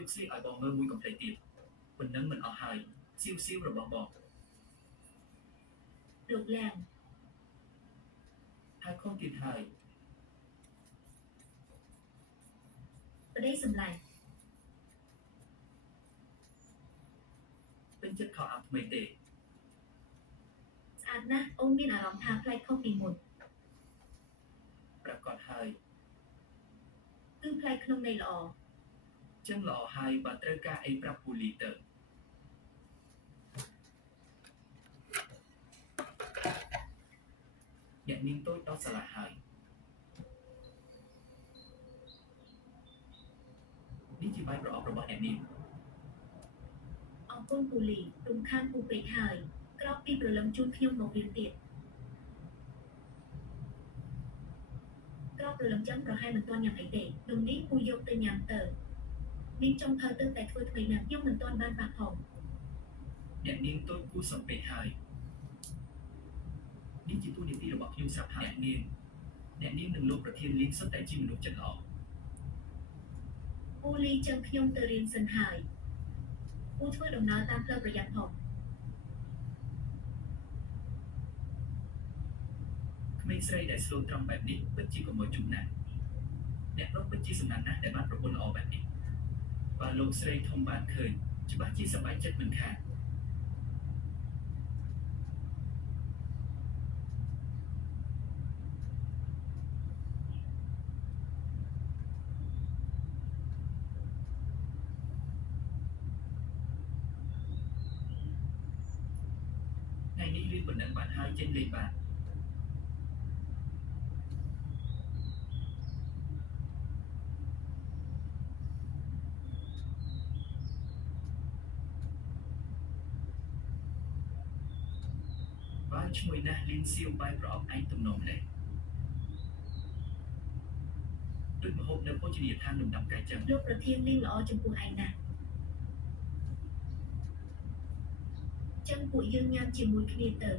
យកស្លៀកឲ្យបងមើលមួយកំ plei ទៀតប៉ុណ្ណឹងមិនអស់ហើយស៊ីវរបស់បងលោកឡើងហើយខុសទៀតហើយប្តីសម្លាញ់ពេញចិត្តខោអាវថ្មីទេស្អាតណាស់អូនមានអារម្មណ៍ថាប្លែកខុសពីមុនប្រកាសហើយគឺប្លែកក្នុងន័យល្អចឹងល្អហើយបើត្រូវការអីប្រាប់ពូលីទៅអ្នកនាងតូចដល់សាលាហើយនេះជាបាយប្រអប់របស់អ្នកនាងអរគុណពូលីរំខានពូពេកហើយក្រោកពីព្រលឹមជូនខ្ញុំមករៀនទៀតក្រោកព្រលឹមចឹងប្រហែលមិនទាន់ញ៉ាំអីទេនំនេះពូយកទៅញ៉ាំទៅនាងចង់ថើទៅតែធ្វើថ្មីណាស់ខ្ញុំមិនទាន់បានប៉ះផងអ្នកនាងតូចគួរសំពេចហើយនេះជាទូនីតិរបស់ខ្ញុំស្រាប់ហើយអ្នកនាងនិងលោកប្រធានលីងសុទ្ធតែជាមនុស្សចិត្តល្អពូលីចឹងខ្ញុំទៅរៀនសិនហើយពូធ្វើដំណើរតាមផ្លូវប្រយ័ត្នផងក្មេងស្រីដែលស្លូតត្រង់បែបនេះពិតជាកុំមកជុំណាស់អ្នកប្រុសពិតជាសំណាញ់ណាស់ដែលបានប្រពន្ធល្អបែបនេះបើលោកស្រីធំបានឃើញច្បាស់ជាសប្បាយចិត្តមិនខានថ្ងៃនេះរៀនប៉ុណ្ណឹងបានហើយចេញលេងបានបានឈ្មោះណាស់លីនសៀវបាយប្រអប់ឯងទំនំលេងទឹកម្ហូបនៅភោជនីយដ្ឋានលំដាប់កាយចឹងលោកប្រធានលីងល្អចំពោះឯងណាស់ចឹងពួកយើងញ៉ាំជាមួយគ្នាទៅ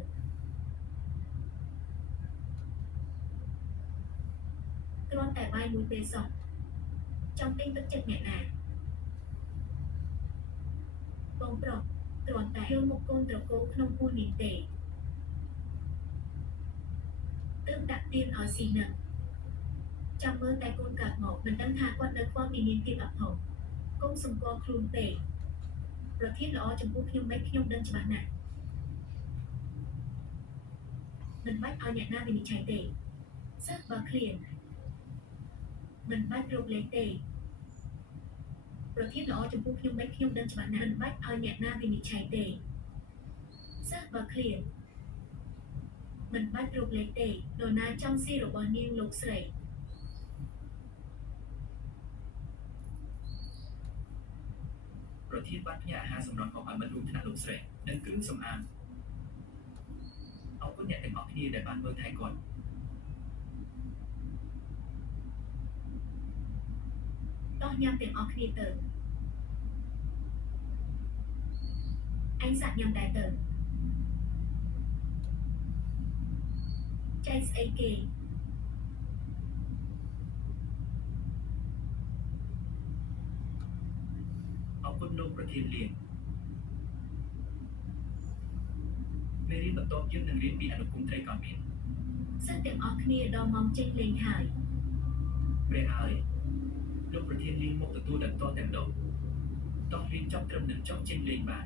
គ្រាន់តែបាយមួយពេលសោះចង់ទិញទឹកចិត្តអ្នកណាបងប្រុសគ្រាន់តែយកមកកូនត្រកូលក្នុងពោះនេះទេទើបដាក់ទៀនឲ្យស៊ីនឹងចាំមើលតែកូនកើតមកមិនដឹងថាគាត់នៅខ្វល់ពីនាងទៀតអត់ផងកុំសម្គាល់ខ្លួនទេប្រធានល្អចំពោះខ្ញុំមិនខ្ញុំដឹងច្បាស់ណាស់មិនបាច់ឲ្យអ្នកណាវិនិច្ឆ័យទេសិស្សបើឃ្លានមិនបាច់រកលេខទេប្រធានល្អចំពោះខ្ញុំមិនខ្ញុំដឹងច្បាស់ណាស់មិនបាច់ឲ្យអ្នកណាវិនិច្ឆ័យទេសិស្សបើឃ្លានមិនបាច់រកលេខទេនរណាចង់ស៊ីរបស់នាងលោកស្រីប្រធានបានផ្ញើអាហារសម្រន់មកឲ្យមិត្តរួមថ្នាក់លោកស្រីនិងគ្រឿងសម្អាងអរគុណអ្នកទាំងអស់គ្នាដែលបានមើលថែគាត់តោះញ៉ាំទាំងអស់គ្នាទៅអញសាក់ញ៉ាំដែរទៅចែកស្អីគេអរគុណលោកប្រធានលៀនមេរៀនបន្ទាប់យើងនឹងរៀនពីអនុគមត្រីកោណមានសិស្សទាំងអស់គ្នាដល់ម៉ោងចេញលេងហើយព្រះហើយលោកប្រធានលៀនមកទទួលដល់តតែម្ដងតោះរៀនចប់ត្រឹមនឹងចប់ចេញលេងបាន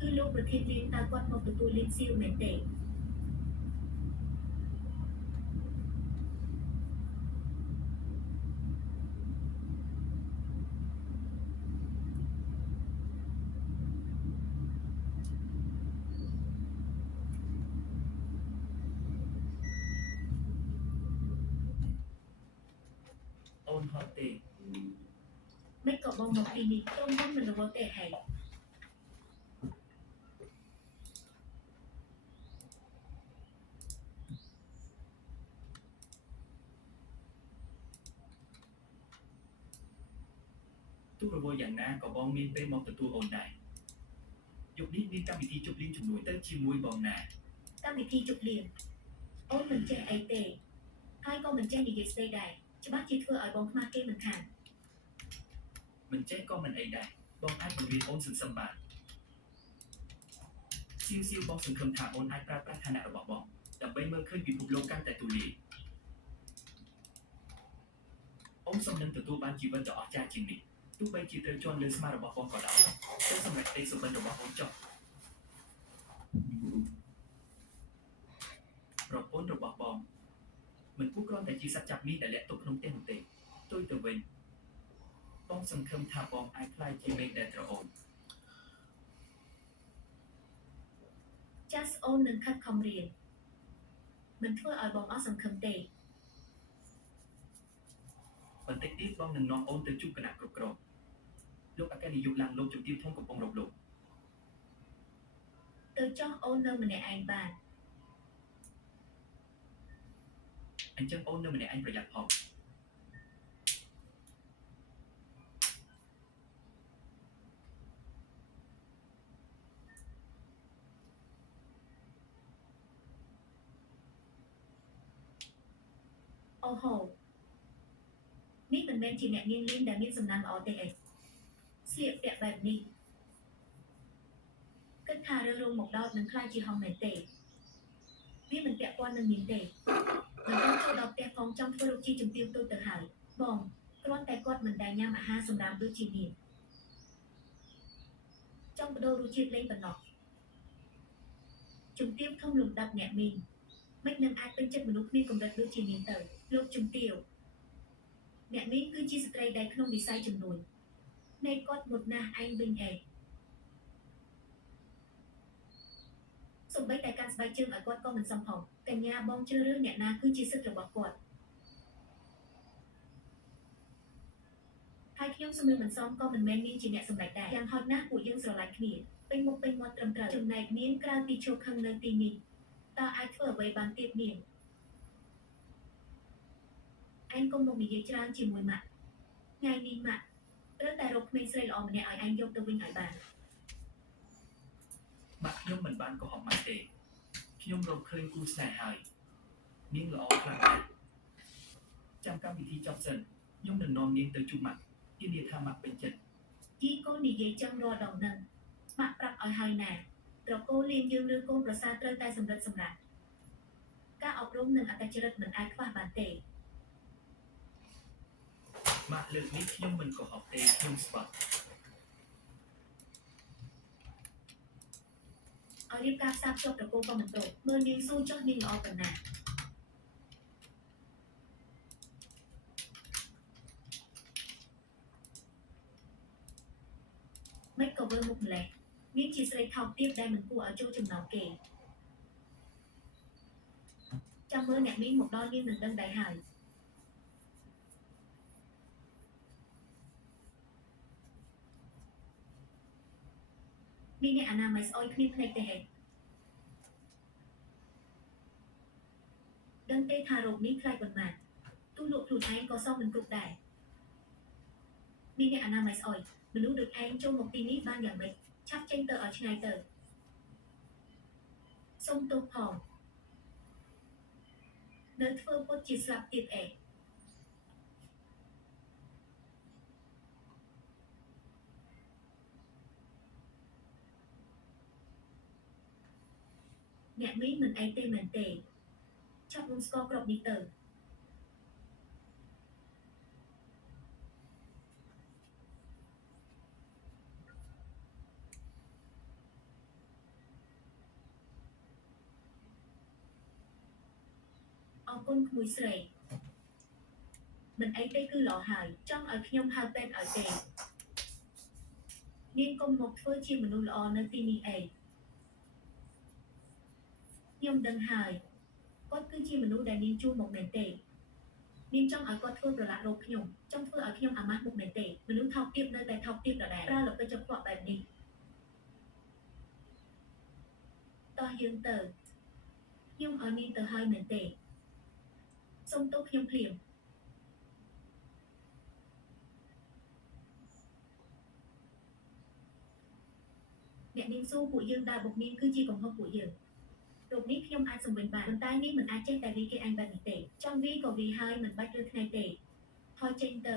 គឺលោកប្រធានលៀនតើគាត់មកទទួលលេងសៀវមែនទេអូនហត់ទេមិនក៏បងមកទីនេះខ្ញុំមិនរវល់ទេហើយទោះរវល់យ៉ាងណាក៏បងមានពេលមកទទួលអូនដែរយប់នេះមានកម្មវិធីជប់លៀងជំនួយទៅជាមួយបងណាកម្មវិធីជប់លៀងអូនមិនចេះអីទេហើយក៏មិនចេះនិយាយស្ដីដែរច្បាស់ជាធ្វើឲ្យបងខ្មាស់គេមិនខាន មិនចេះក៏មិនអីដែរបងអាចបង្រៀនអូនសន្សំបានសៀវបងសង្ឃឹមថាអូនអាចប្រើប្រាស់ឋានៈរបស់បងដើម្បីមើលឃើញពិភពលោកកាន់តែទូលាយអូនសូមនឹងទទួលបានជីវិតដ៏អស្ចារ្យជាងនេះទោះបីជាត្រូវជន់លើស្មារបស់បងក៏ដោយតែសម្រាប់ទេសុបិនរបស់អូនចុះប្រពន្ធរបស់បងមិនគួរគ្រាន់តែជាសត្វចាប់មីដែលលាក់ទុកក្នុងផ្ទះនោះទេទុយទៅវិញបងសង្ឃឹមថាបងអាចខ្លាយជាមេឃដែលត្រអូន just អូននឹងខិតខំរៀនមិនធ្វើឲ្យបងអស់សង្ឃឹមទេ បន្តិចទៀតបងនឹងនាំអូនទៅជួបគណៈគ្រប់គ្រងលោកអគ្គនាយកឡើងលោកជំទាវធំកំពុងរកលោកទៅចោះអូននៅម្នាក់ឯងបានអញ្ចឹងអូននៅម្នាក់ឯងប្រយ័ត្នផងអូហូនេះមិនមែនជាអ្នកនាងលីនដែលមានសំណាងល្អទេអីស្លៀកពាក់បែបនេះគិតថារើរងមកដល់នឹងខ្លាចជាហងមែនទេវាមិនពាក់ព័ន្ធនឹងនាងទេមិនต้องចូលដល់ផ្ទះផងចង់ធ្វើរកជីជំទាវទូទៅហើយបងគ្រាន់តែគាត់មិនដែលញ៉ាំអាហារសម្រាប់ដូចជានាងចង់បដូររសជាតិលេងប៉ុណ្ណោះជំទាវធំលំដាប់អ្នកមីងមិននឹងអាចពេញចិត្តមនុស្សគ្មានកម្រិតដូចជានាងទៅលោកជំទាវអ្នកមីងគឺជាស្ត្រីដែលក្នុងវិស័យជំនួយនៃគាត់មុតណាស់ឯងវិញឯងសូម្បីតែការស្បែកជើងឲ្យគាត់ក៏មិនសមផងកញ្ញាបងជ្រើសរើសអ្នកណាគឺជាសិទ្ធិរបស់គាត់ហើយខ្ញុំសម្លឹងមិនសមក៏មិនមែនមានជាអ្នកសម្រេចដែរយ៉ាងហោចណាស់ពួកយើងស្រឡាញ់គ្នាពេញមុខពេញមាត់ត្រឹមត្រូវចំណែកនាងក្រៅពីឈោខឹងនៅទីនេះតើអាចធ្វើអ្វីបានទៀតនាងឯងកុំមកនិយាយច្រើនជាមួយម៉ាក់ថ្ងៃនេះម៉ាក់ត្រូវតែរកក្មេងស្រីល្អម្នាក់ឲ្យឯងយកទៅវិញឲ្យបានម៉ាក់ខ្ញុំមិនបានកុហកម៉ាក់ទេខ្ញុំរកឃើញគូស្នេហ៍ហើយនាងល្អខ្លាំងណាស់ចាំកម្មវិធីចប់សិនខ្ញុំនឹងនាំនាងទៅជួបម៉ាក់ធានាថាម៉ាក់ពេញចិត្តជីកូននិយាយចឹងរាល់ដងហ្នឹងម៉ាក់ប្រាប់ឲ្យហើយណាត្រកូលលៀងយើងឬកូនប្រសាត្រូវតែសម្រិតសម្រាប់ការអប់រំនិងអត្តចរិតមិនអាចខ្វះបានទេម៉ាក់លើកនេះខ្ញុំមិនកុហកទេខ្ញុំស្បត់ឲ្យរៀបការផ្សារភ្ជាប់ត្រកូលក៏មិនត្រូវមើលនាងស៊ូចុះនាងល្អប៉ុណ្ណាមិនក៏វើមុខម្លេះនាងជាស្រីថោកទាបដែលមិនគួរឲ្យចូលចំណោមគេចាំមើលអ្នកមីងមកដល់នាងនឹងដឹងដែរហើយមានអ្នកអនាម័យស្អុយគ្មានភ្នែកទេហេដឹងទេថារោគនេះខ្លាចប៉ុន្មានទូលក់ខ្លួនឯងក៏សងមិនគ្រប់ដែរមានអ្នកអនាម័យស្អុយមនុស្សដូចឯងចូលមកទីនេះបានយ៉ាងម៉េចឆាប់ចេញទៅឲ្យឆ្ងាយទៅសុំទោសផងនៅធ្វើពុតជាស្លាប់ទៀតឯងអ្នកមីងមិនអីទេមែនទេឆាប់នឹងស្គាល់ក្របនេះទៅអរគុណក្មួយស្រីមិនអីទេគឺល្អហើយចង់ឲ្យខ្ញុំហៅពេទ្យឲ្យទេនាងកុំមកធ្វើជាមនុស្សល្អនៅទីនេះអីខ្ញុំដឹងហើយគាត់គឺជាមនុស្សដែលនាងជួបមកមែនទេនាងចង់ឲ្យគាត់ធ្វើប្រឡាក់រោគខ្ញុំចង់ធ្វើឲ្យខ្ញុំអាម៉ាស់មុខមែនទេមនុស្សថោកទាបនៅតែថោកទាបដដែលប្រើល្បិចចង្កក់បែបនេះតោះយើងទៅខ្ញុំឲ្យនាងទៅហើយមែនទេសូមទោសខ្ញុំភ្លាមអ្នកនាងស៊ូពួកយើងដើរបុកនាងគឺជាកំហុសពួកយើងរោគនេះខ្ញុំអាចសម្វិញបានប៉ុន្តែនាងមិនអាចចេះតែវាគេអញបែបនេះទេចង់វាក៏វាហើយមិនបាច់រើថ្ងៃទេថយចេញទៅ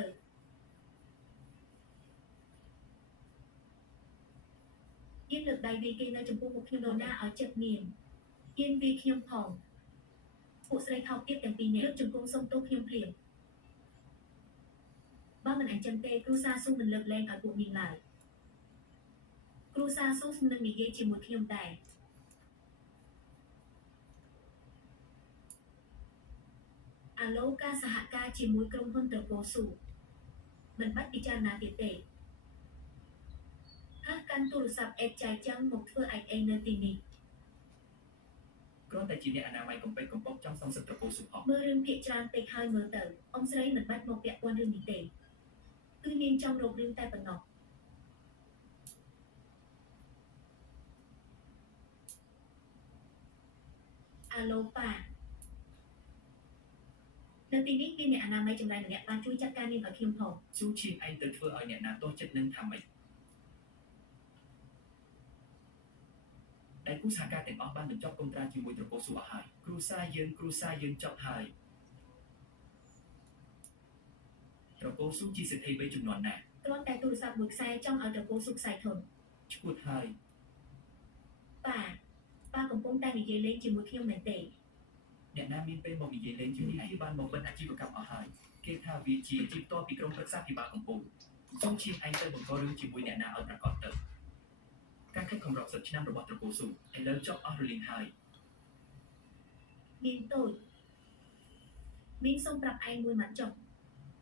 ដៃវាគេនៅចំពោះមុខខ្ញុំនរណាឲ្យចិត្តមានហ៊ានវាខ្ញុំផងពួកស្រីថោកទៀតទាំងពីរនាក់លើកជង្គង់សុំទោសខ្ញុំភ្លាមបើមិនអញ្ចឹងទេគ្រូសាស៊ូមិនលើកលែងឲ្យពួកនាងឡើយគ្រូសាស៊ូនឹងនិយាយជាមួយខ្ញុំតែអាឡូការសហការជាមួយក្រុមហ៊ុនត្រកូលស៊ូមិនបាច់ពិចារណាទៀតទេហើយកាន់ទូរស័ព្ទអេតចាយចាំងមកធ្វើឯកអីនៅទីនេះ គ្រាន់តែជាអ្នកអនាម័យកំពេចកំប៉ុកចង់សងសឹកត្រកូលស៊ូផង មើលរឿងភាគច្រើនពេកហើយមើលទៅអ៊ំស្រីមិនបាច់មកពាក់ព័ន្ធរឿងនេះទេគឺនាងចង់រករឿងតែប៉ុណ្ណោះអាឡូប៉ានៅទីនេះមានអ្នកអនាម័យចម្លែកម្នាក់បានជួយចាត់ការនាងឲ្យខ្ញុំផង ស៊ូឈៀងឯងទៅធ្វើឲ្យអ្នកណាទាស់ចិត្តនឹងថាម៉េចដែលគូសហការទាំងអស់បានបញ្ចប់កុងត្រាជាមួយត្រកូលស៊ូអស់ហើយគ្រូសាយើងចប់ហើយត្រកូលស៊ូជាសេដ្ឋីវ័យចំនួនណា គ្រាន់តែទូរស័ព្ទមួយខ្សែចង់ឲ្យត្រកូលស៊ូខ្សែធន ឈួតហើយ ប៉ាកំពុងតែនិយាយលេងជាមួយខ្ញុំមែនទេ អ្នកណាមានពេលមកនិយាយលេងជាមួយឯងបានមកបិទអាជីវកម្មអស់ហើយគេថាវាជាអាជីពតពីក្រុមប្រឹក្សាពិបាលកំពូលស៊ូឈៀងឯងទៅបង្ករឿងជាមួយអ្នកណាឲ្យប្រកាសទៅការខិតខំរកសិទ្ធិឆ្នាំរបស់ត្រកូលស៊ូឥឡូវចប់អស់រលីងហើយ មានតូចមានសុំប្រាប់ឯងមួយម៉ាត់ចុះ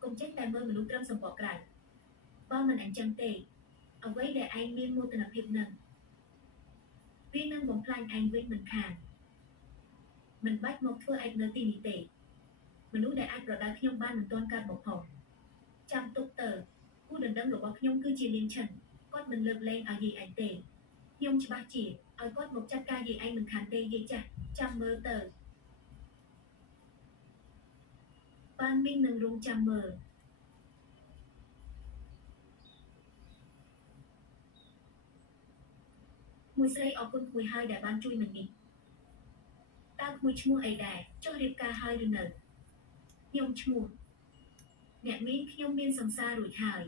កុំចេះតែមើលមនុស្សត្រឹមសម្បកក្រៅបើមិនអញ្ចឹងទេអ្វីដែលឯងមានមោទនភាពនឹងវានឹងបំផ្លាញឯងវិញមិនខានមិនបាច់មកធ្វើឯងនៅទីនេះទេមនុស្សដែលអាចប្រដៅខ្ញុំបានមិនទាន់កើតមកផងចាំទុកទៅគូដណ្ដឹងរបស់ខ្ញុំគឺជាលៀនឈិនគាត់មិនលើកលែងឲ្យយាយឯងទេខ្ញុំច្បាស់ជាឲ្យគាត់មកចាត់ការយាយឯងមិនខានទេយាយចាស់ចាំមើលទៅបានមីងនឹងរងចាំមើលមួយស្រីអរគុណមួយហើយដែលបានជួយមិននេះតើក្មួយឈ្មោះអីដែរចុះរៀបការហើយឬនៅខ្ញុំឈ្មោះអ្នកមីងខ្ញុំមានសង្សាររួចហើយ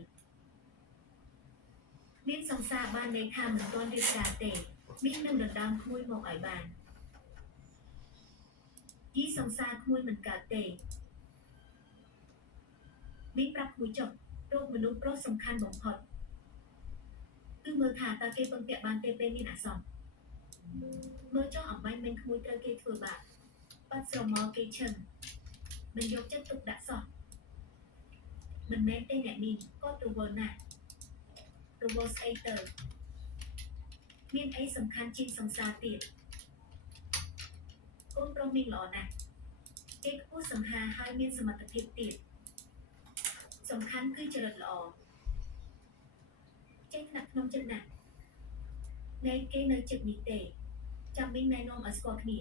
មានសង្សារបានន័យថាមិនទាន់រៀបការទេមីងនឹងដណ្ដើមក្មួយមកឲ្យបានយីសង្សារក្មួយមិនកើតទេមីងប្រាប់ក្មួយចុះរោគមនុស្សប្រុសសំខាន់បំផុតគឺមើលថាតើគេពឹងពាក់បានទេពេលមានអាសន្នមើលចុះអំបញ្ញមិនក្មួយត្រូវគេធ្វើបាបបាត់ស្រមោលគេឈឹងមិនយកចិត្តទុកដាក់សោះមិនមែនទេអ្នកមីងគាត់រវល់ណាស់រវល់ស្អីទៅមានអីសំខាន់ជាងសង្សារទៀតកូនប្រុសមីងល្អណាស់គេខ្ពស់សង្ហាហើយមានសមត្ថភាពទៀតសំខាន់គឺចរិតល្អចេះថ្នាក់ក្នុងចិត្តណាស់ណែគេនៅចិត្តនេះទេចាំមីងណែនាំឲ្យស្គាល់គ្នា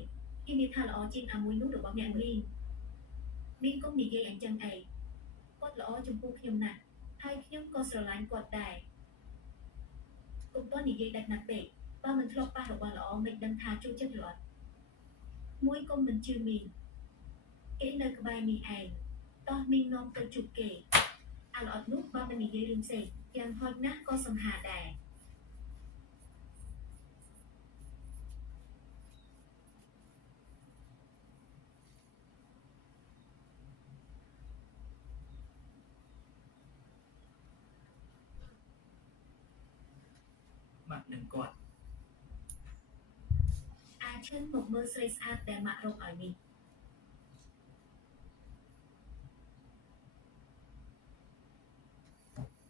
គេនិយាយថាល្អជាងអាមួយនោះរបស់អ្នកមីងមីងកុំនិយាយអញ្ចឹងអីគាត់ល្អចំពោះខ្ញុំណាស់ហើយខ្ញុំក៏ស្រឡាញ់គាត់ដែរកុំតនិយាយដាច់ណាស់ពេកបើមិនធ្លាប់ប៉ះរបស់ល្អមិនដឹងថាចូលចិត្តឬអត់មួយកុំមិនជឿមីងគេនៅក្បែរមីងឯងតោះមីងនាំទៅជួបគេអាល្អត់នោះបើមិននិយាយរឿងផ្សេងយ៉ាងហោចណាស់ក៏សង្ហាដែរម៉ាក់នឹងគាត់ អាឈិនមកមើលស្រីស្អាតដែលម៉ាក់រកឲ្យនេះ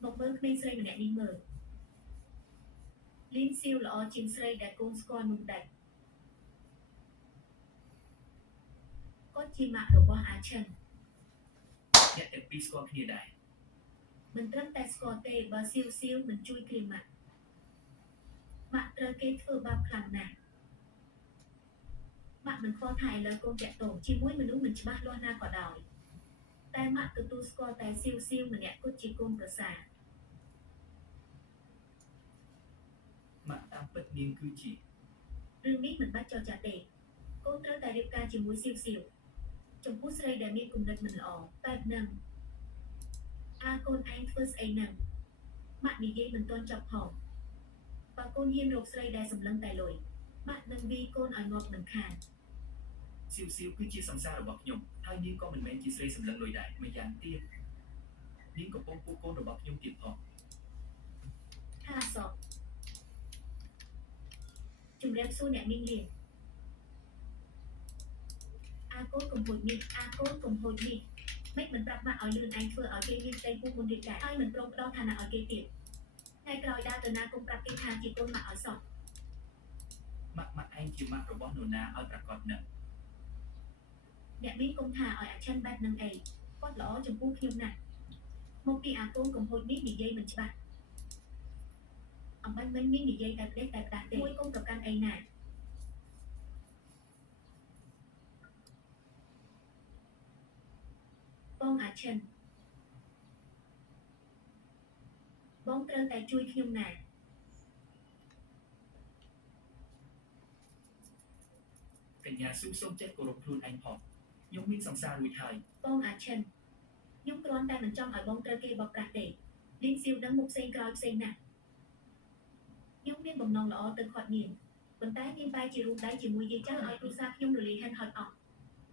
មកមើលក្មេងស្រីម្នាក់នេះមើលលីនសៀវល្អជាងស្រីដែលកូនស្គាល់នោះដែរគាត់ជាម៉ាក់របស់អាឈិនអ្នកទាំងពីរស្គាល់គ្នាដែរ មិនត្រឹមតែស្គាល់ទេបើសៀវមិនជួយគ្រាម៉ាក់ត្រូវគេធ្វើបាបខ្លាំងណាស់ម៉ាក់មិនខ្វល់ថាឥឡូវកូនតាក់ទងជាមួយមនុស្សមិនច្បាស់លាស់ណាក៏ដោយតែម៉ាក់ទទួលស្គាល់តែសៀវម្នាក់គត់ជាកូនប្រសាម៉ាក់តាមពិតនាងគឺជា រឿងនេះមិនបាច់ចរចាទេកូនត្រូវតែរៀបការជាមួយសៀវចំពោះស្រីដែលមានគំនិតមិនល្អបែបហ្នឹងអាកូនឯងធ្វើស្អីហ្នឹងម៉ាក់និយាយមិនទាន់ចប់ផងបើ បើកូនហ៊ានរកស្រីដែលសម្លឹងតែលុយបាក់នឹងវីកូនឲ្យងាប់មិនខាន ស៊ីវស៊ីវគឺជាសង្សាររបស់ខ្ញុំហើយនាងក៏មិនមែនជាស្រីសម្លឹងលុយដែរម្យ៉ាងទៀតនាងកំពុងពុះកូនរបស់ខ្ញុំទៀតផង ថាសក់ជំរាបសួរអ្នកនាងលៀងអាកូនកំហុចនេះមិនមិនប្រាប់ម៉ាក់ឲ្យលឿនឯងធ្វើឲ្យគេមានផ្ទៃពោះមុនរៀបការហើយមិនព្រមផ្ដល់ឋានៈឲ្យគេទៀតថ្ងៃក្រោយដើរទៅណាគុំប្រាប់គេថាជាកូនម៉ាក់ឲ្យសោះ ម៉ាក់ឯងជាម៉ាក់របស់នរណាឲ្យប្រកាសណាស់ អ្នកមានគុំថាឲ្យអាឆិនបែបនឹងអីគាត់ល្អចំពោះខ្ញុំណាស់មកពីអាកូនកំហុចនេះនិយាយមិនច្បាស់អំបញ្ញមិញមាននិយាយតែផ្ដេសតែផ្ដាស់ទេមួយកុំប្រកាន់អីណាបងអាឆិនបងត្រូវតែជួយខ្ញុំណា កញ្ញាស៊ូសូមចេះគោរពខ្លួនឯងផងខ្ញុំមានសង្សាររួចហើយ បងអាឆិនខ្ញុំគ្រាន់តែមិនចង់ឲ្យបងត្រូវគេបោកប្រាស់ទេលីងសៀវដឹងមុខផ្សេងក្រោយផ្សេងណាស់ខ្ញុំមានបំណងល្អទៅខាត់នាងប៉ុន្តែនាងបែរជារួមដៃជាមួយយាយចាស់ឲ្យគ្រួសារខ្ញុំរលាយហិនហត់អស់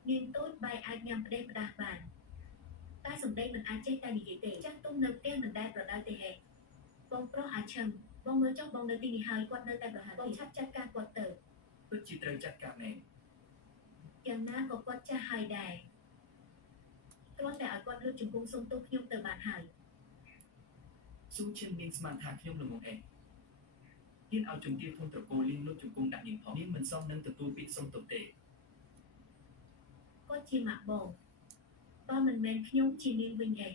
នាងតូចបែរអាចញ៉ាំផ្ដេសផ្ដាស់បានតែសម្ដីមិនអាចចេះតែនិយាយទេចាស់ទុំនៅផ្ទះមិនដែលប្រដៅទេហេបងប្រុសអាឆិនបងមើលចុះបងនៅទីនេះហើយគាត់នៅតែប្រហែលបងឆាប់ចាត់ការគាត់ទៅ ពិតជាត្រូវចាត់ការមែន យ៉ាងណាក៏គាត់ចាស់ហើយដែរគ្រាន់តែឲ្យគាត់លុបជង្គង់សុំទោសខ្ញុំទៅបានហើយ ស៊ូឈិនមានស្មានថាខ្ញុំល្ងងអេហ៊ានឲ្យជំទាវធំត្រកូលលៀងលុបជង្គង់ដាក់នាងផងនាងមិនសមនឹងទទួលពាក្យសុំទោសទេ គាត់ជាម៉ាក់បងបើមិនមែនខ្ញុំជានាងវិញឯង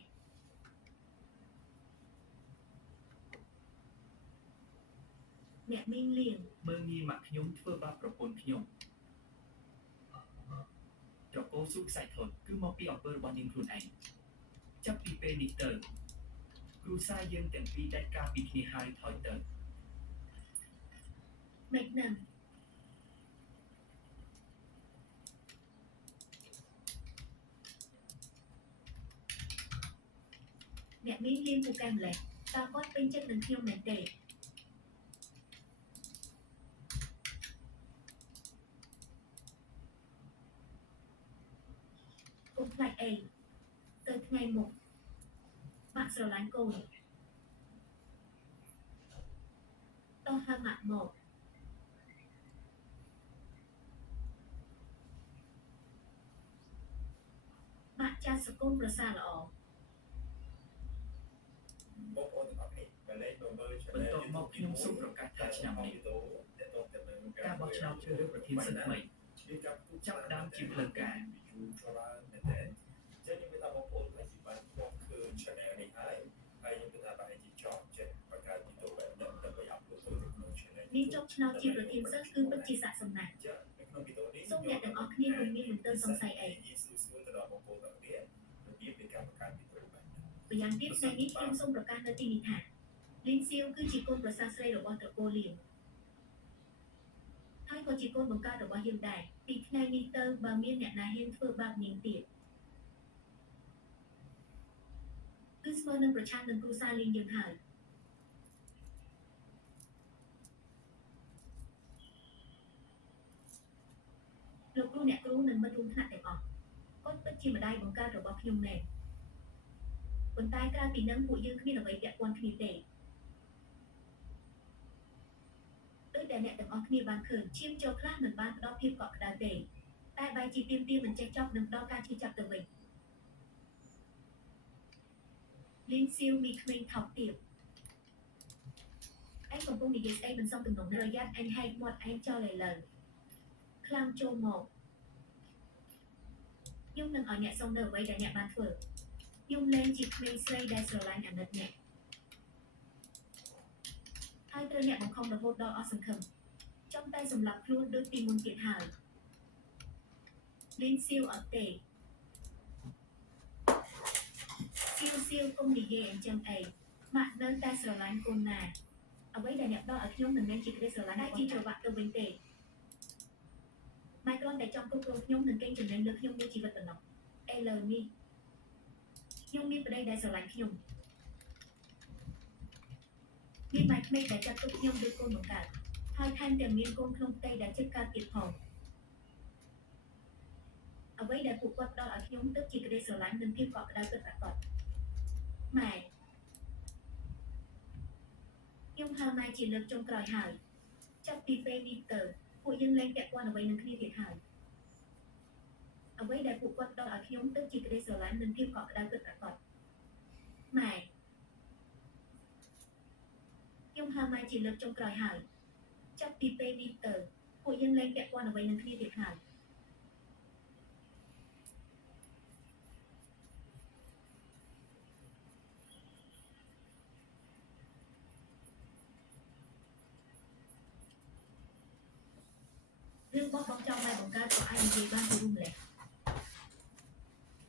អ្នកមីងលៀង មើលងាយម៉ាក់ខ្ញុំធ្វើបាបប្រពន្ធខ្ញុំត្រកូលស៊ូខ្សែធនគឺមកពីអំពើរបស់នាងខ្លួនឯងចាប់ពីពេលនេះទៅគ្រួសារយើងទាំងពីរដាច់ការពីគ្នាហើយថយទៅ មិនដឹងអ្នកមីងលៀងពូកែម្លេះតើគាត់ពេញចិត្តនឹងខ្ញុំមែនទេកុំខ្លាចអីទៅថ្ងៃមុខម៉ាក់ស្រឡាញ់កូនតោះហៅម៉ាក់មកម៉ាក់ចាស់សកូនប្រសាល្អ បងប្អូនទាំងអស់គ្នាដែលលេខមើល បន្ទាប់មកខ្ញុំសូមប្រកាសថាឆ្នាំនេះការបោះឆ្នោតជ្រើសរើសប្រធានសិទ្ធិថ្មីចាប់ផ្ដើមជាផ្លូវការ ច្រើនមែនទេចឹងខ្ញុំថាបងប្អូនអាចបានមកឃើញ channel នេះហើយខ្ញុំគិតថាបែរជាចង់ចេះបង្កើតវីដេអូបែបនេះដើម្បីអាប់ឡូតទៅក្នុង channel នាងចុកឆ្នោតជាប្រធានសិស្សគឺពិតជាស័ក្តិសមណាស់ ចឹងនៅក្នុងវីដេអូនេះ សូមអ្នកទាំងអស់គ្នាកុំមានមន្ទិលសង្ស័យអី សួរទៅដល់បងប្អូនទាំងគ្នារបៀបនៃការបង្កើតវីដេអូបែបនេះ ម្យ៉ាងទៀតថ្ងៃនេះខ្ញុំសូមប្រកាសនៅទីនេះថាលីងសៀវគឺជាកូនប្រសាស្រីរបស់ត្រកូលលៀងហើយក៏ជាកូនបង្កើតរបស់យើងដែរពីថ្ងៃនេះទៅបើមានអ្នកណាហ៊ានធ្វើបាបនាងទៀតគឺស្មើនឹងប្រឆាំងនឹងគ្រួសារលៀងយើងហើយលោកគ្រូអ្នកគ្រូនិងមិត្តរួមថ្នាក់ទាំងអស់គាត់ពិតជាម្ដាយបង្កើតរបស់ខ្ញុំមែនប៉ុន្តែក្រៅពីនឹងពួកយើងគ្មានអ្វីពាក់ព័ន្ធគ្នាទេដូចតែអ្នកទាំងអស់គ្នាបានឃើញឈាមចូលខ្លះមិនបានផ្ដល់ភាពកក់ក្ដៅទេតែបែរជាទៀមទាមិនចេះចប់នឹងផ្ដល់ការឈឺចាប់ទៅវិញលីងសៀវមីក្មេងថោកទាបឯងកំពុងនិយាយស្អីមិនសមទំនងប្រយ័ត្នអញហែកមាត់ឯងចោលឥឡូវខ្លាំងចូលមកខ្ញុំនឹងឲ្យអ្នកសុំនៅអ្វីដែលអ្នកបានធ្វើខ្ញុំលែងជាក្មេងស្រីដែលស្រឡាញ់អាណិតអ្នកហើយត្រូវអ្នកបង្ខំរហូតដល់អស់សង្ឃឹមចង់តែសម្លាប់ខ្លួនដូចពីមុនទៀតហើយលីងសៀវអត់ទេសៀវកុំនិយាយអញ្ចឹងអីម៉ាក់នៅតែស្រឡាញ់កូនណាអ្វីដែលអ្នកផ្ដល់ឲ្យខ្ញុំមិនមែនជាក្តីស្រឡាញ់តែជាច្រវាក់ទៅវិញទេម៉ែគ្រាន់តែចង់គ្រប់គ្រងខ្ញុំនិងកេងចំណេញលើខ្ញុំមួយជីវិតប៉ុណ្ណោះឥឡូវនេះខ្ញុំមានប្តីដែលស្រឡាញ់ខ្ញុំ មានបាយក្មេកដែលចាត់ទុកខ្ញុំដូចកូនបង្កើតហើយថែមទាំងមានកូនក្នុងផ្ទៃដែលជិតកើតទៀតផងអ្វីដែលពួកគាត់ផ្ដល់ឲ្យខ្ញុំទើបជាក្តីស្រឡាញ់និងភាពកក់ក្ដៅពិតប្រាកដម៉ែខ្ញុំហៅម៉ែជាលើកចុងក្រោយហើយចាប់ពីពេលនេះទៅពួកយើងលែងពាក់ព័ន្ធអ្វីនឹងគ្នាទៀតហើយអ្វីដែលពួកគាត់ផ្ដល់ឲ្យខ្ញុំទើបជាក្តីស្រឡាញ់និងភាពកក់ក្ដៅពិតប្រាកដម៉ែខ្ញុំហៅម៉ែជាលើកចុងក្រោយហើយចាប់ពីពេលនេះទៅពួកយើងលែងពាក់ព័ន្ធអ្វីនឹងគ្នាទៀតហើយរឿងបោះបង់ចោលម៉ែបង្កើតក៏អាចនិយាយបានពីរួមម្លេះ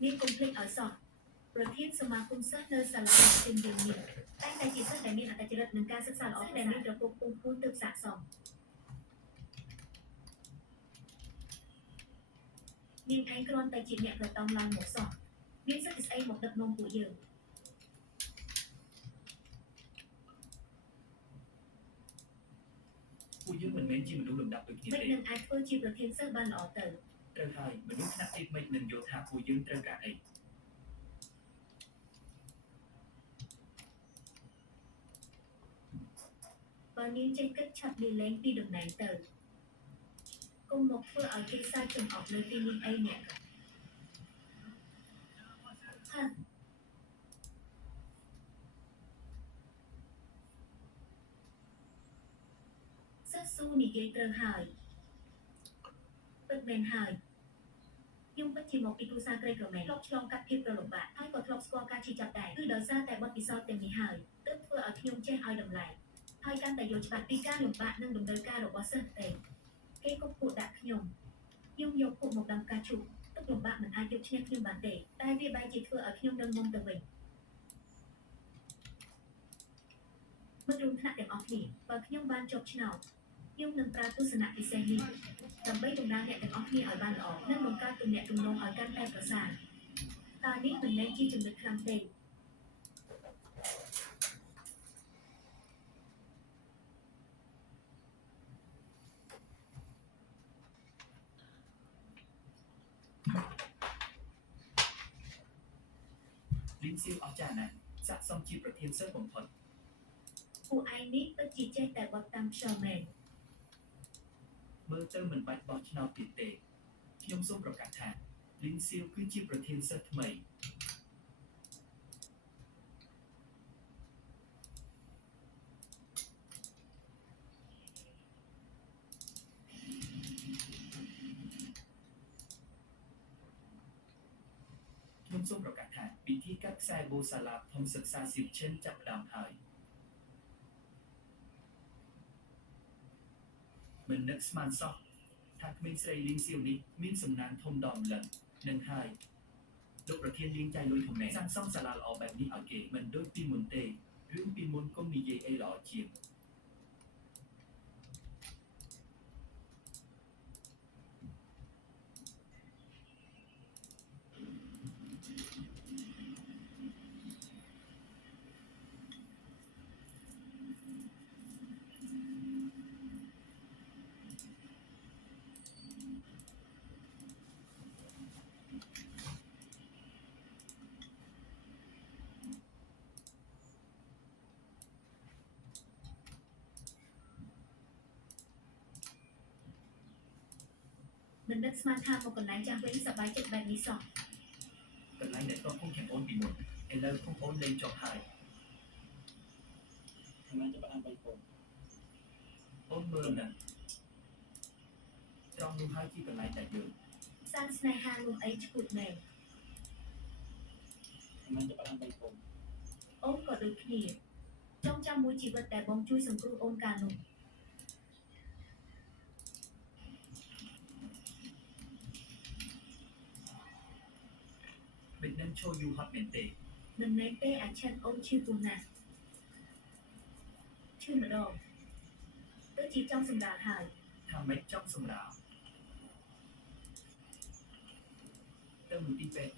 មានកុំភ្លេចឲ្យសោះប្រធានសមាគមសិស្សនៅសាលារៀនយើងនេះតែងតែជាសិស្សដែលមានអត្តចរិតនិងការសិក្សាល្អដែលមានប្រភពពងខ្ពស់ទើបស័ក្តិសមនាងឯងគ្រាន់តែជាអ្នកប្រតំឡើងមកសោះមានសិទ្ធិស្អីមកដឹកនាំពួកយើងពួកយើងមិនមែនជាមនុស្សលំដាប់ដូចគ្នា មិន ទេ នឹងអាចធ្វើជាប្រធានសិស្សបានល្អទៅ ត្រូវហើយមនុស្សថ្នាក់ទីមិននឹងយល់ថាពួកយើងត្រូវការអីបើនាងចេះគិតឆាប់លាលែងពីតំណែងទៅកុំមកធ្វើឲ្យគេសាយចំអកនៅទីនេះអីអ្នកហាសិស្សស៊ូនិយាយត្រូវហើយពិតមែនហើយខ្ញុំពិតជាមកពីគ្រួសារក្រីក្រមែនធ្លាប់ឆ្លងកាត់ភាពប្រលំបាកហើយក៏ធ្លាប់ស្គាល់ការឈឺចាប់ដែរគឺដោយសារតែបទពិសោធន៍ទាំងនេះហើយទើបធ្វើឲ្យខ្ញុំចេះឲ្យតម្លៃហើយកាន់តែយល់ច្បាស់ពីការលំបាកនិងតម្រូវការរបស់សិស្សផ្សេងគេក៏ពួកដាក់ខ្ញុំយកពួកមកដំការជុកទុកលំបាកមិនអាចយកឈ្នះខ្ញុំបានទេតែវាបែរជាធ្វើឲ្យខ្ញុំរឹងមាំទៅវិញមិត្តរួមថ្នាក់ទាំងអស់គ្នាបើខ្ញុំបានជាប់ឆ្នោតខ្ញុំនឹងប្រើទស្សនៈពិសេសនេះដើម្បីបម្រើអ្នកទាំងអស់គ្នាឲ្យបានល្អនិងបង្កើតទំនាក់ទំនងឲ្យកាន់តែប្រសើរតើនេះមិនមែនជាចំណុចខ្លាំងទេលីនសៀវអស្ចារ្យណាស់ស័ក្តិសមជាប្រធានសិស្សបំផុត ពួកឯងនេះពិតជាចេះតែបត់តាមខ្យល់មែន មើលទៅមិនបាច់បោះឆ្នោតទៀតទេខ្ញុំសូមប្រកាសថាលីនសៀវគឺជាប្រធានសិស្សថ្មីខ្ញុំសូមប្រកាសថាពិធីកាត់ខ្សែបូសាឡាធំសិក្សាសៀវឈិនចាប់ផ្ដើមហើយមិននឹកស្មានសោះថាក្មេងស្រីលីងសៀវនេះមានសំណាងធំដល់ម្លឹងនឹងហើយលោកប្រធានលៀងចៃលុយធំណែសាងសង់សាលាល្អបែបនេះឲ្យគេមិនដូចពីមុនទេរឿងពីមុនកុំនិយាយអីល្អជាងមិននឹកស្មានថាមកកន្លែងចាស់វិញសប្បាយចិត្តបែបនេះសោះ កន្លែងដែលតោះគុំខាងអូនពីមុនឥឡូវគុំអូនលេងចប់ហើយមិនចាំបានបីកូនអូនមើលណាត្រង់នោះហើយជាកន្លែងដែលយើង សានស្នេហាលំអីឈួតមែន មិនចាំបានបីកូន អូនក៏ដូចគ្នាចងចាំមួយជីវិតដែលបងជួយសង្គ្រោះអូនកាលនោះ មិនដឹងឈរយូរហត់មែនទេ មិនមែនទេអាឆិតអូនឈឺពុះណាស់ឈឺម្ដងទៅជាចង់សម្រាលហើយ ថាមិនចង់សម្រាលទៅមន្ទីរពេទ្យ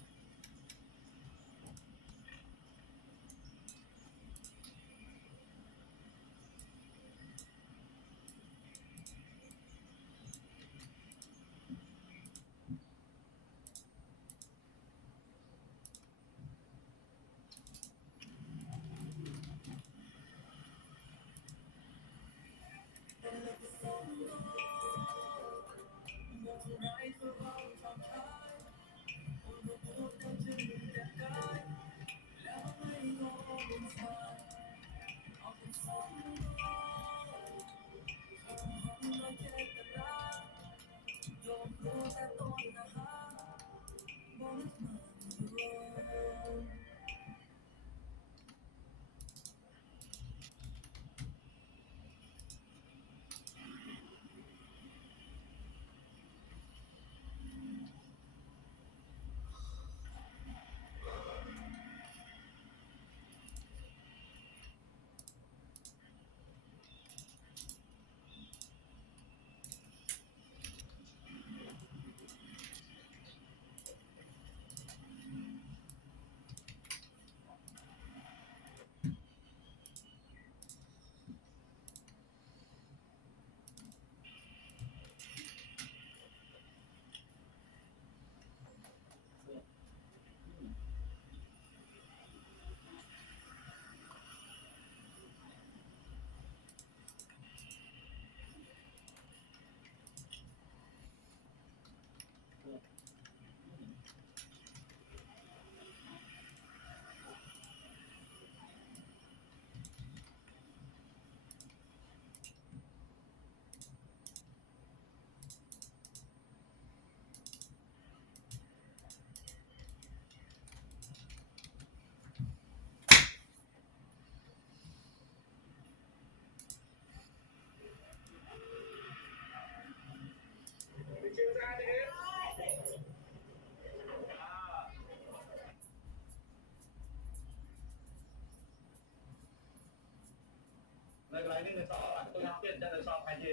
Nơi cái này nên so tôi học tiền cho nên so hay gì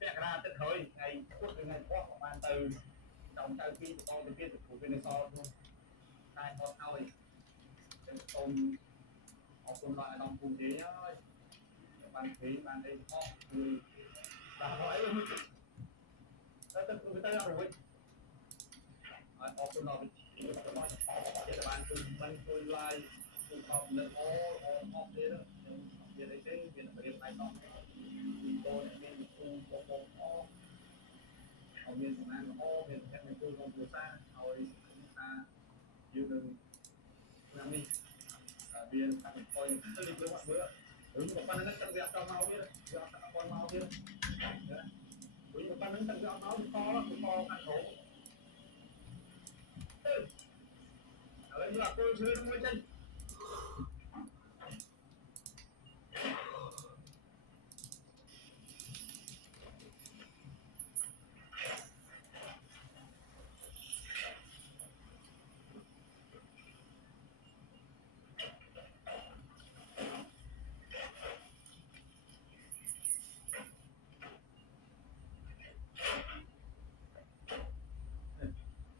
vẽ ra tất hơi ngày quốc từ ngày quốc của bạn từ trong sau khi con từ kia của bên so luôn hai con thôi tôm học cùng loại đồng cùng thế nhá bạn thấy bạn thấy họ và hỏi tất tất người ta rồi họ cùng loại chỉ là bạn cùng bạn cùng lại cùng học lên họ thế đó về đây thế về đây này nó tôi nên cùng cùng họ họ miền Nam họ miền Nam miền Trung miền xa rồi xa yêu đương Nam đi biên thành coi tôi đi với mọi bữa đúng một con nó tăng vẹt cho máu biết vẹt con máu biết đúng một con nó tăng vẹt máu to lắm to ăn thổ ở đây là tôi chơi nó mới chân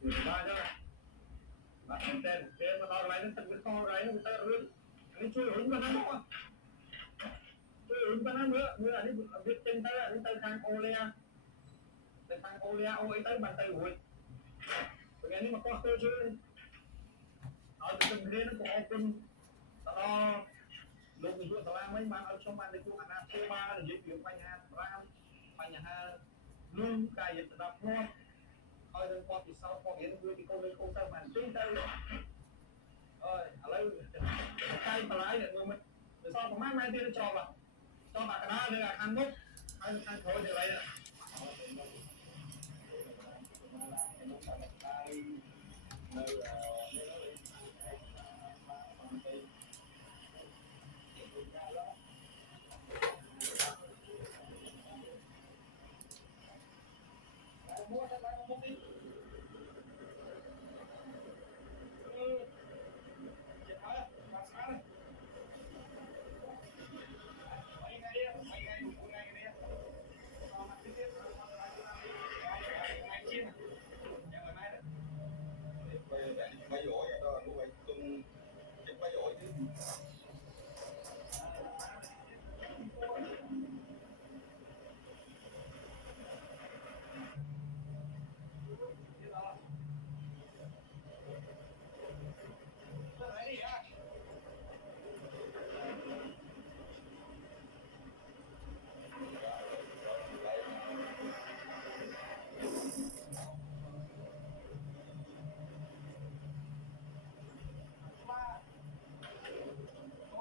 người ta cho bạn tên tên mà nó lại nó tăng cái to này nó ta luôn anh chui hứng vào nó chui hứng vào nó nữa nữa là những việc trên tay là những tay thang ô ấy tới bàn tay rồi cái này mà có tôi chơi ở từng cái nó có con to lúc mình vừa tao mấy bạn ở trong ban để cô ăn chơi ba là giới thiệu quanh nhà ha lương cài dịch đập ngon thôi đừng qua thì sau qua biển đưa thì cô lên cô sao mà tính tới rồi ở đây tay mà lái để mình sau còn mai kia nó cho bà cái đó đây là ăn bốc ăn thôi để lấy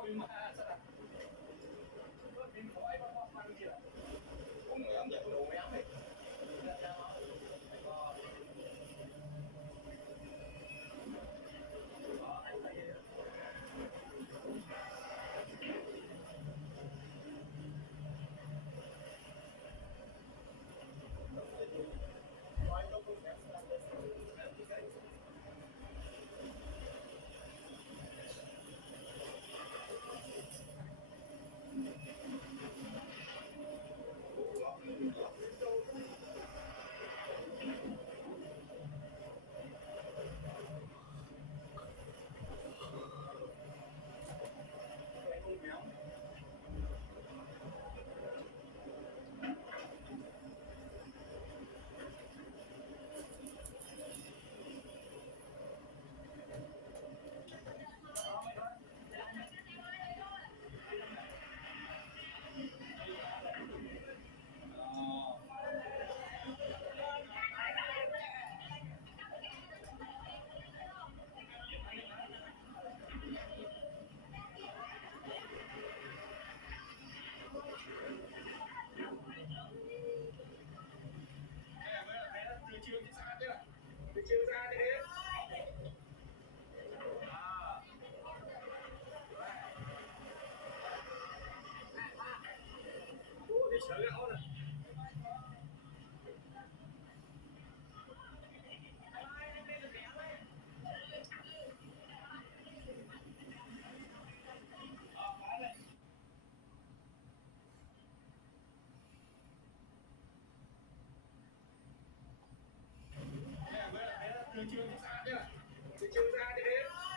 Ôi mà sao là bớt pin khói nó không ăn gì à? Không người ăn vậy đồ mày ăn đấy. Từ chiều ra đi hết. Đi chợ gạo này. Từ chiều ra đi hết.